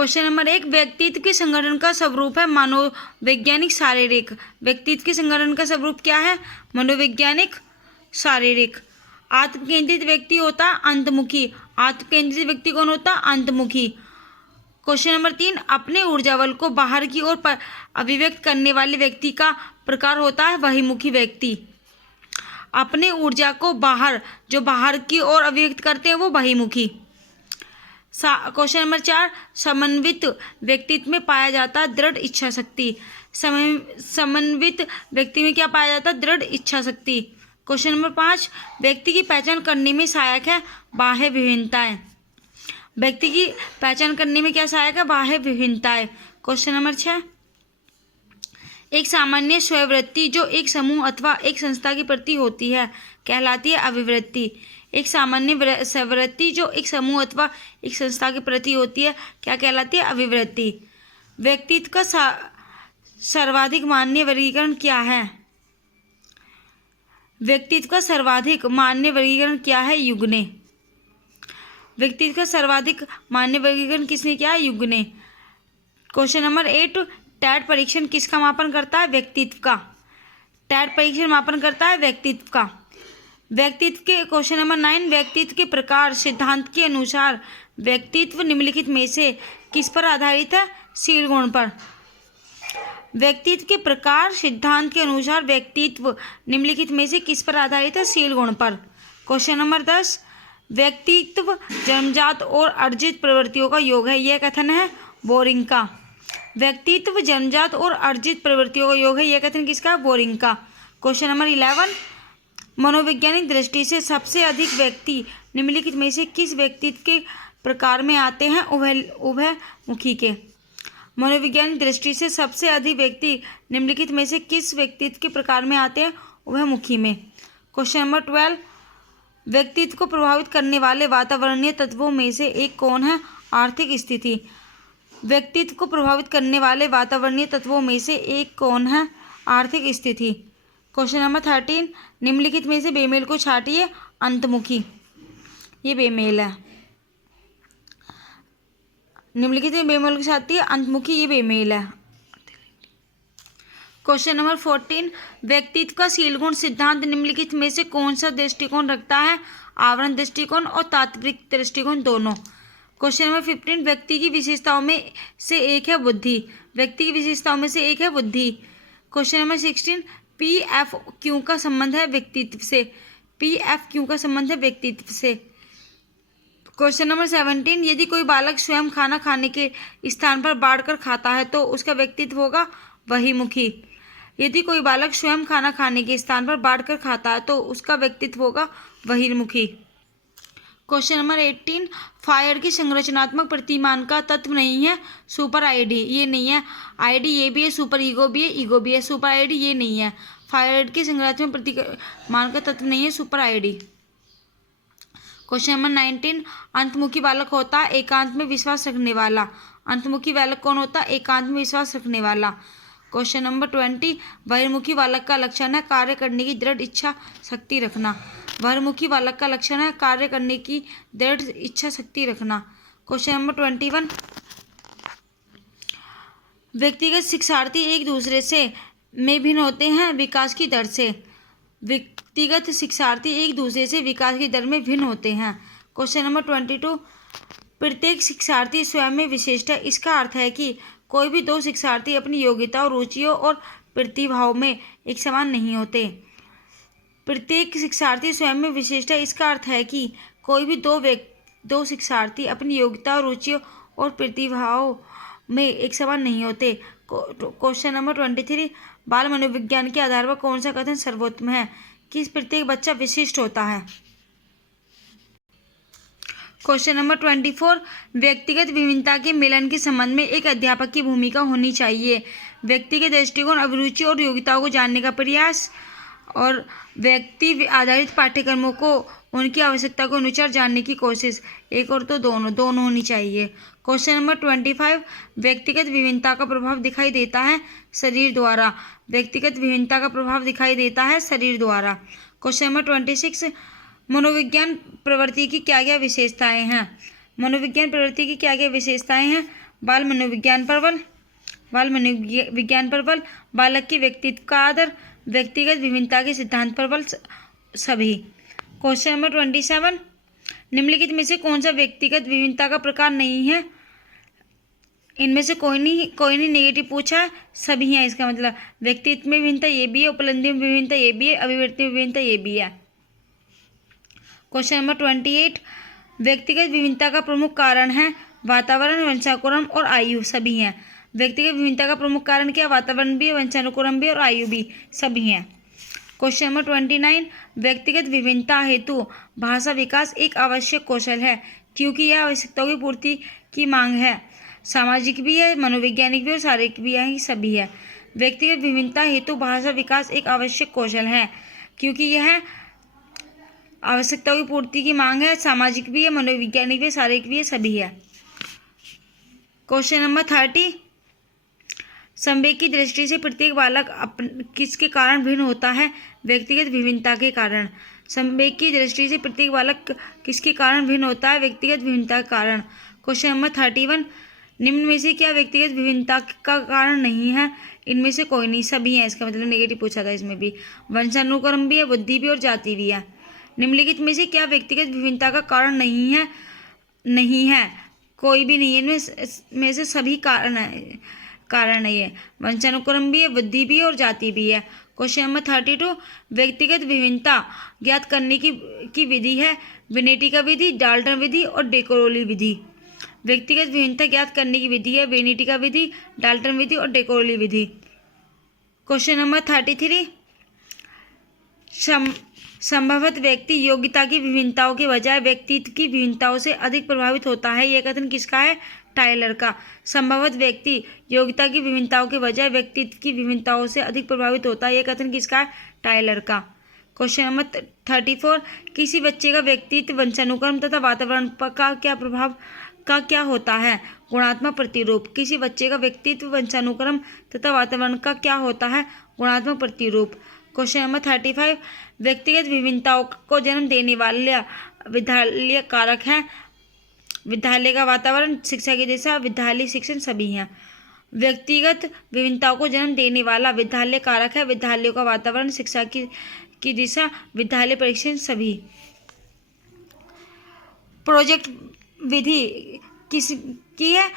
Question number 1, व्यक्तित्व के संगठन का स्वरूप है मनोवैज्ञानिक शारीरिक। व्यक्तित्व के संगठन का स्वरूप क्या है? मनोवैज्ञानिक शारीरिक। आत्मकेंद्रित व्यक्ति होता है अंतमुखी। आत्मकेंद्रित व्यक्ति कौन होता है? अंतमुखी। क्वेश्चन नंबर 3, अपने ऊर्जा बल को बाहर की ओर अभिव्यक्त करने वाले व्यक्ति का प्रकार होता है बहिर्मुखी व्यक्ति। अपने ऊर्जा को बाहर की ओर अभिव्यक्त करते हैं वो बहिर्मुखी। क्वेश्चन नंबर 4, समन्वित व्यक्तित्व में पाया जाता है दृढ़ इच्छा शक्ति। समन्वित व्यक्ति में क्या पाया जाता है? दृढ़ इच्छा शक्ति। क्वेश्चन नंबर 5, व्यक्ति की पहचान करने में सहायक है बाह्य विभिन्नताएं। व्यक्ति की पहचान करने में क्या सहायक है? बाह्य विभिन्नताएं। क्वेश्चन नंबर 6, एक सामान्य स्ववृत्ति जो एक समूह अथवा एक संस्था के प्रति होती है कहलाती है अभिवृत्ति। एक सामान्य स्ववृत्ति जो एक समूह अथवा एक संस्था के प्रति होती है क्या कहलाती है? अभिवृत्ति। व्यक्तित्व का सर्वाधिक मान्य वर्गीकरण क्या है? व्यक्तित्व का सर्वाधिक मान्य वर्गीकरण क्या है? युग ने। व्यक्तित्व का सर्वाधिक मान्य वर्गीकरण किसने किया है? युग ने। क्वेश्चन नंबर 8, टैट परीक्षण किसका मापन करता है? व्यक्तित्व का। टैट परीक्षण मापन करता है व्यक्तित्व का। व्यक्तित्व के क्वेश्चन नंबर 9, व्यक्तित्व के प्रकार सिद्धांत के अनुसार व्यक्तित्व निम्नलिखित में से किस पर आधारित है? शील गुण पर। व्यक्तित्व के प्रकार सिद्धांत के अनुसार व्यक्तित्व निम्नलिखित में से किस पर आधारित है? शील गुण पर। क्वेश्चन नंबर 10, व्यक्तित्व जन्मजात और अर्जित प्रवृत्तियों का योग है यह कथन है बोरिंग का। व्यक्तित्व जन्मजात और अर्जित प्रवृत्तियों का योग है यह कथन किसका? बोरिंग का। क्वेश्चन नंबर 11, मनोवैज्ञानिक दृष्टि से सबसे अधिक व्यक्ति निम्नलिखित में से किस व्यक्तित्व के प्रकार में आते हैं? उभयमुखी के। मनोवैज्ञानिक दृष्टि से सबसे अधिक व्यक्ति निम्नलिखित में से किस व्यक्तित्व के प्रकार में आते हैं? उभयमुखी में। क्वेश्चन नंबर 12, व्यक्तित्व को प्रभावित करने वाले वातावरणीय तत्वों में से एक कौन है? आर्थिक स्थिति। व्यक्तित्व को प्रभावित करने वाले वातावरणीय तत्वों में से एक कौन है? आर्थिक स्थिति। क्वेश्चन नंबर 13, निम्नलिखित में से बेमेल को छांटिए। अंतमुखी, ये बेमेल है। निम्नलिखित में बेमेल को छांटिए। अंतमुखी, ये बेमेल है। क्वेश्चन नंबर 14, व्यक्तित्व का शील गुण सिद्धांत निम्नलिखित में से कौन सा दृष्टिकोण रखता है? आवरण दृष्टिकोण और तात्विक दृष्टिकोण दोनों। क्वेश्चन नंबर 15, व्यक्ति की विशेषताओं में से एक है बुद्धि। व्यक्ति की विशेषताओं में से एक है बुद्धि। क्वेश्चन नंबर 16, PFQ का संबंध है व्यक्तित्व से। PFQ का संबंध है व्यक्तित्व से। क्वेश्चन नंबर 17, यदि कोई बालक स्वयं खाना खाने के स्थान पर बांटकर खाता है तो उसका व्यक्तित्व होगा बहिर्मुखी। यदि कोई बालक स्वयं खाना खाने के स्थान पर बांटकर खाता है तो उसका व्यक्तित्व होगा बहिर्मुखी। क्वेश्चन नंबर 18, फायर की संरचनात्मक प्रतिमान का तत्व नहीं है सुपर आईडी। ये नहीं है। आईडी ये भी है, सुपर ईगो भी है, ईगो भी है। सुपर आईडी ये नहीं है। फायर की संरचनात्मक प्रतिमान का तत्व नहीं है सुपर आईडी। क्वेश्चन नंबर 19, अंतमुखी बालक होता है एकांत में विश्वास रखने वाला। अंतमुखी बालक कौन होता है? एकांत में विश्वास रखने वाला। क्वेश्चन नंबर 20, बहिर्मुखी बालक का लक्षण है कार्य करने की दृढ़ इच्छा शक्ति रखना। बहिर्मुखी बालक का लक्षण है कार्य करने की दृढ़ इच्छा शक्ति रखना। क्वेश्चन नंबर 21, व्यक्तिगत शिक्षार्थी एक दूसरे से में भिन्न होते हैं विकास की दर से। व्यक्तिगत शिक्षार्थी एक दूसरे से विकास की दर में भिन्न होते हैं। क्वेश्चन नंबर 22, प्रत्येक शिक्षार्थी स्वयं में विशिष्ट है। इसका अर्थ है कि कोई भी दो शिक्षार्थी अपनी योग्यता और रुचियों और प्रतिभाओं में एक समान नहीं होते। प्रत्येक शिक्षार्थी स्वयं में विशिष्ट है। इसका अर्थ है कि कोई भी दो शिक्षार्थी अपनी योग्यता और रुचियों और प्रतिभाओं में एक समान नहीं होते। क्वेश्चन नंबर 23, बाल मनोविज्ञान के आधार पर कौन सा कथन सर्वोत्तम है? कि प्रत्येक बच्चा विशिष्ट होता है। क्वेश्चन नंबर 24, व्यक्तिगत विभिन्नता के मिलन के संबंध में एक अध्यापक की भूमिका होनी चाहिए। व्यक्तिगत दृष्टिकोण, अभिरुचि और योग्यताओं को जानने का प्रयास और व्यक्ति आधारित पाठ्यक्रमों को उनकी आवश्यकता के अनुसार जानने की कोशिश। एक और तो दोनों होनी चाहिए। क्वेश्चन नंबर 25, व्यक्तिगत विभिन्नता का प्रभाव दिखाई देता है शरीर द्वारा। व्यक्तिगत विभिन्नता का प्रभाव दिखाई देता है शरीर द्वारा। क्वेश्चन नंबर 26, मनोविज्ञान प्रवृत्ति की क्या क्या विशेषताएं हैं? मनोविज्ञान प्रवृत्ति की क्या क्या विशेषताएं हैं? बाल मनोविज्ञान पर बल, बालक की व्यक्तित्व का आदर, व्यक्तिगत विभिन्नता के सिद्धांत पर बल, सभी। क्वेश्चन नंबर 27, निम्नलिखित में से कौन सा व्यक्तिगत विभिन्नता का प्रकार नहीं है? इनमें से कोई नहीं नेगेटिव पूछा, सभी हैं। इसका मतलब व्यक्तित्व में विभिन्नता ये भी है, उपलब्धि में विभिन्नता ये भी है, अभिव्यक्ति में विभिन्नता ये भी है। क्वेश्चन नंबर 28, व्यक्तिगत विभिन्नता का प्रमुख कारण है वातावरण, वंशानुक्रम और आयु, सभी हैं। व्यक्तिगत विभिन्नता का प्रमुख कारण क्या? वातावरण भी, वंशानुक्रम भी और आयु भी, सभी हैं। क्वेश्चन नंबर 29, व्यक्तिगत विभिन्नता हेतु भाषा विकास एक आवश्यक कौशल है क्योंकि यह आवश्यकताओं की पूर्ति की मांग है। सामाजिक भी है, मनोवैज्ञानिक भी और शारीरिक भी है, सभी है। व्यक्तिगत विभिन्नता हेतु भाषा विकास एक आवश्यक कौशल है क्योंकि यह आवश्यकताओं की पूर्ति की मांग है। सामाजिक भी है, मनोवैज्ञानिक भी है, शारीरिक भी है, सभी है। क्वेश्चन नंबर 30, संवेग की दृष्टि से प्रत्येक बालक किसके कारण भिन्न होता है? व्यक्तिगत विभिन्नता के कारण। संवेग की दृष्टि से प्रत्येक बालक किसके कारण भिन्न होता है? व्यक्तिगत विभिन्नता के कारण। क्वेश्चन नंबर 31, निम्न में से क्या व्यक्तिगत विभिन्नता का कारण नहीं है? इनमें से कोई नहीं, सभी हैं। इसका मतलब नेगेटिव पूछा था इसमें भी। वंशानुक्रम भी है, बुद्धि भी और जाति भी है। निम्नलिखित में से क्या व्यक्तिगत विभिन्नता का कारण नहीं है? नहीं है, कोई भी नहीं है। इनमें से सभी कारण है ये। वंशानुक्रम भी है, बुद्धि भी है और जाति भी है। क्वेश्चन नंबर 32, व्यक्तिगत विभिन्नता ज्ञात करने की विधि है वेनेटी का विधि, डाल्टन विधि और डेकोरोली विधि। व्यक्तिगत विभिन्नता ज्ञात करने की विधि है वेनेटी का विधि, डाल्टन विधि और डेकोरोली विधि। क्वेश्चन नंबर 33, संभवतः व्यक्ति योग्यता की विभिन्नताओं के बजाय व्यक्तित्व की विभिन्नताओं से अधिक प्रभावित होता है। यह कथन किसका है? टायलर का। संभवतः व्यक्ति योग्यता की विभिन्नताओं के बजाय व्यक्तित्व की विभिन्नताओं से अधिक प्रभावित होता है। यह कथन किसका है? टायलर का। क्वेश्चन नंबर 34, किसी बच्चे का व्यक्तित्व वंशानुक्रम तथा वातावरण का क्या प्रभाव का क्या होता है? गुणात्मक प्रतिरूप। किसी बच्चे का व्यक्तित्व वंशानुक्रम तथा वातावरण का क्या होता है? गुणात्मक प्रतिरूप। क्वेश्चन नंबर 35, व्यक्तिगत विभिन्नताओं को जन्म देने वाला विद्यालय कारक है। विद्यालय का वातावरण, शिक्षा की दिशा, विद्यालय शिक्षण, सभी हैं। व्यक्तिगत विभिन्नताओं को जन्म देने वाला विद्यालय कारक है। विद्यालयों का वातावरण, शिक्षा की दिशा, विद्यालय परीक्षण, सभी। प्रोजेक्ट विधि किसकी है?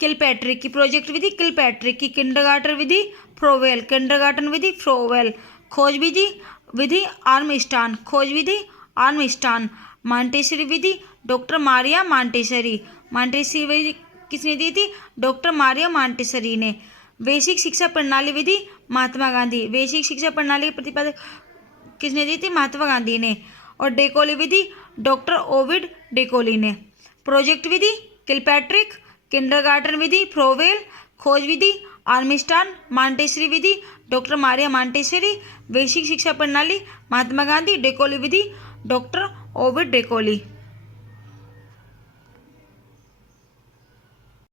किलपैट्रिक की। प्रोजेक्ट विधि किलपैट्रिक की। किंडरगार्टन विधि फ्रोवेल, किंडरगार्टन विधि फ्रोवेल। खोज विधि आर्मस्ट्रांग, खोज विधि आर्मस्ट्रांग। मॉन्टेसरी विधि डॉक्टर मारिया मॉन्टेसरी, मॉन्टेसरी विधि किसने दी थी? डॉक्टर मारिया मॉन्टेसरी ने। वैश्विक शिक्षा प्रणाली विधि महात्मा गांधी, वैश्विक शिक्षा प्रणाली की प्रतिपादक किसने दी थी? महात्मा गांधी ने। और डेकोली विधि डॉक्टर ओविड डेकोली ने। प्रोजेक्ट विधि किलपैट्रिक, किंडरगार्टन विधि फ्रोवेल, खोज विधि आर्मस्ट्रांग, मॉन्टेसरी विधि डॉक्टर मारिया मॉन्टेसरी, वैश्विक शिक्षा प्रणाली महात्मा गांधी, डेकोली विधि डॉक्टर ओविड डेकोली।